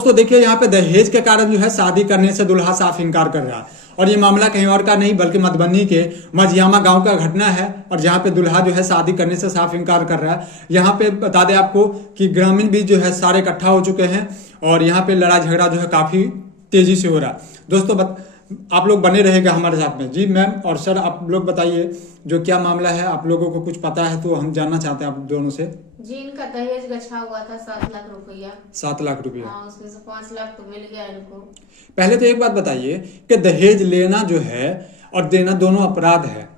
तो देखिए यहाँ पे दहेज के कारण जो है शादी करने से दुल्हा साफ इनकार कर रहा है। और ये मामला कहीं और का नहीं बल्कि मधुबनी के मझियामा गांव का घटना है। और जहाँ पे दुल्हा जो है शादी करने से साफ इनकार कर रहा है। यहाँ पे बता दें आपको कि ग्रामीण भी जो है सारे इकट्ठा हो चुके हैं और यहाँ पे लड़ाई झगड़ा जो है काफी तेजी से हो रहा है। दोस्तों आप लोग बने रहेगा हमारे साथ में। जी मैम और सर आप लोग बताइए जो क्या मामला है, आप लोगों को कुछ पता है तो हम जानना चाहते हैं आप दोनों से। जी इनका दहेज गछा हुआ था 7 लाख रुपया। 7 लाख रुपया? हाँ, उसमें से 5 लाख तो मिल गया इनको। पहले तो एक बात बताइए कि दहेज लेना जो है और देना दोनों अपराध है,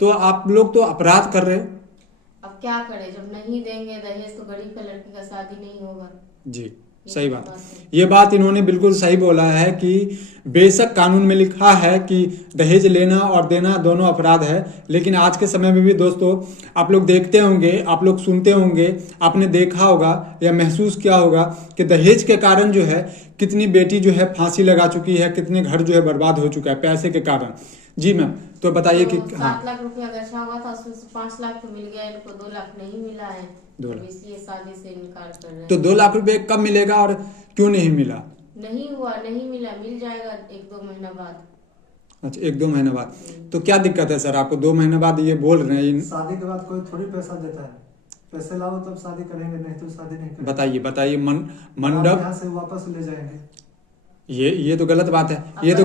तो आप लोग तो अपराध कर रहे हो। अब क्या करें, जब नहीं देंगे दहेज तो गरीब का लड़की का शादी नहीं होगा। जी सही बात है। ये बात इन्होंने बिल्कुल सही बोला है कि बेशक कानून में लिखा है कि दहेज लेना और देना दोनों अपराध है, लेकिन आज के समय में भी दोस्तों आप लोग देखते होंगे, आप लोग सुनते होंगे, आपने देखा होगा या महसूस किया होगा कि दहेज के कारण जो है कितनी बेटी जो है फांसी लगा चुकी है, कितने घर जो है बर्बाद हो चुका है पैसे के कारण। जी मैम तो बताइए कि 7 लाख रुपया गछा हुआ था, उसमें से 5 लाख तो मिल गया इनको, 2 लाख नहीं मिला है। 2 लाख इसलिए शादी से इनकार कर रहे हैं। तो 2 लाख रुपए कब मिलेगा और क्यों नहीं मिला? नहीं हुआ, नहीं मिला, मिल जाएगा 1-2 महीना बाद। अच्छा 1-2 महीने बाद। तो क्या दिक्कत है सर आपको? 2 महीने बाद ये बोल रहे हैं। शादी के बाद कोई थोड़ी पैसा देता है, पैसे लाओ तब शादी करेंगे, नहीं तो शादी नहीं करेंगे। बताइए मंडप यहाँ से वापस ले जाएंगे। ये तो गलत बात है। ये तो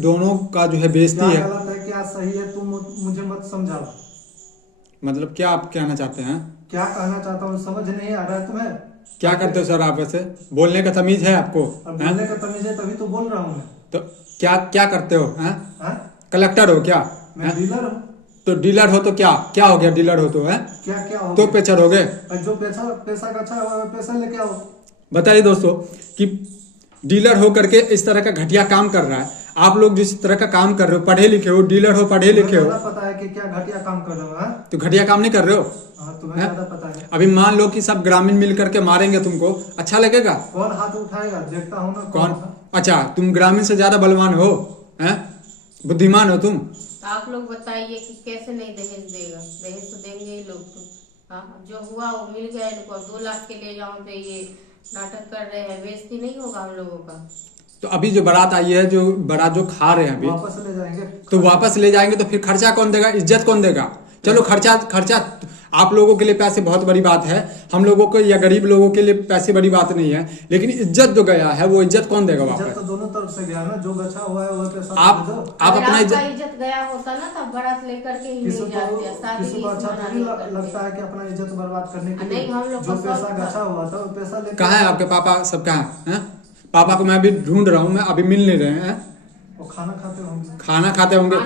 दोनों का जो है बेइज्जती है। गलत है क्या सही है तुम मुझे मत समझाओ। मतलब क्या आप कहना चाहते हैं? क्या कहना चाहता हूँ समझ नहीं आ रहा है तुम्हें? क्या करते हो सर आप? वैसे बोलने का तमीज है आपको? बोलने का तमीज है तभी तो बोल रहा हूँ मैं। तो क्या करते हो? कलेक्टर हो क्या? मैं डीलर हूँ। तो डीलर हो तो क्या हो गया? डीलर हो तो है क्या हो तो पेचर हो गए। जो पैसा गछा हुआ है पैसा लेके आओ। बताइए दोस्तों कि डीलर हो करके इस तरह का घटिया काम कर रहा है। आप लोग जिस तरह का काम कर रहे हो, पढ़े लिखे हो, डीलर हो, पढ़े लिखे हो, पता है कि क्या घटिया काम कर रहे हो? तो घटिया काम नहीं कर रहे हो। तुम्हें ज्यादा पता है। अभी मान लो कि सब ग्रामीण मिल करके मारेंगे तुमको, अच्छा लगेगा? कौन हाथ उठाएगा? देखता हूँ ना कौन। अच्छा तुम ग्रामीण से ज्यादा बलवान हो, हैं? बुद्धिमान हो तुम। आप लोग बताइए कि कैसे नहीं दहेज देगा? दहेज तो देंगे ही लोग तो। हाँ, जो हुआ वो मिल गया इनको। 2 लाख के लिए यहाँ पे ये नाटक कर रहे हैं, बेइज्जती नहीं होगा हम लोगों का? तो अभी जो बारात आई है, जो बारात जो खा रहे हैं अभी, वापस ले जाएंगे। तो वापस ले जाएंगे तो फिर खर्चा कौन देगा? इज्जत कौन देगा? चलो खर्चा आप लोगों के लिए पैसे बहुत बड़ी बात है, हम लोगों को या गरीब लोगों के लिए पैसे बड़ी बात नहीं है, लेकिन इज्जत जो गया है वो इज्जत कौन देगा वापस? इज्जत तो दोनों तरफ से गया ना, जो बचा हुआ है वो पैसा आप अपना इज्जत गया होता ना तब बारात लेकर के ही नहीं जाते। किसी को अच्छा थोड़ी लगता है कि अपना इज्जत बर्बाद करने के लिए जो पैसा गछा हुआ था वो पैसा लेकर। कहाँ है आपके पापा? सब कहाँ है? पापा को मैं अभी ढूंढ रहा हूँ, मैं अभी मिल नहीं रहे हैं। वो खाना खाते होंगे। खाना खाते होंगे।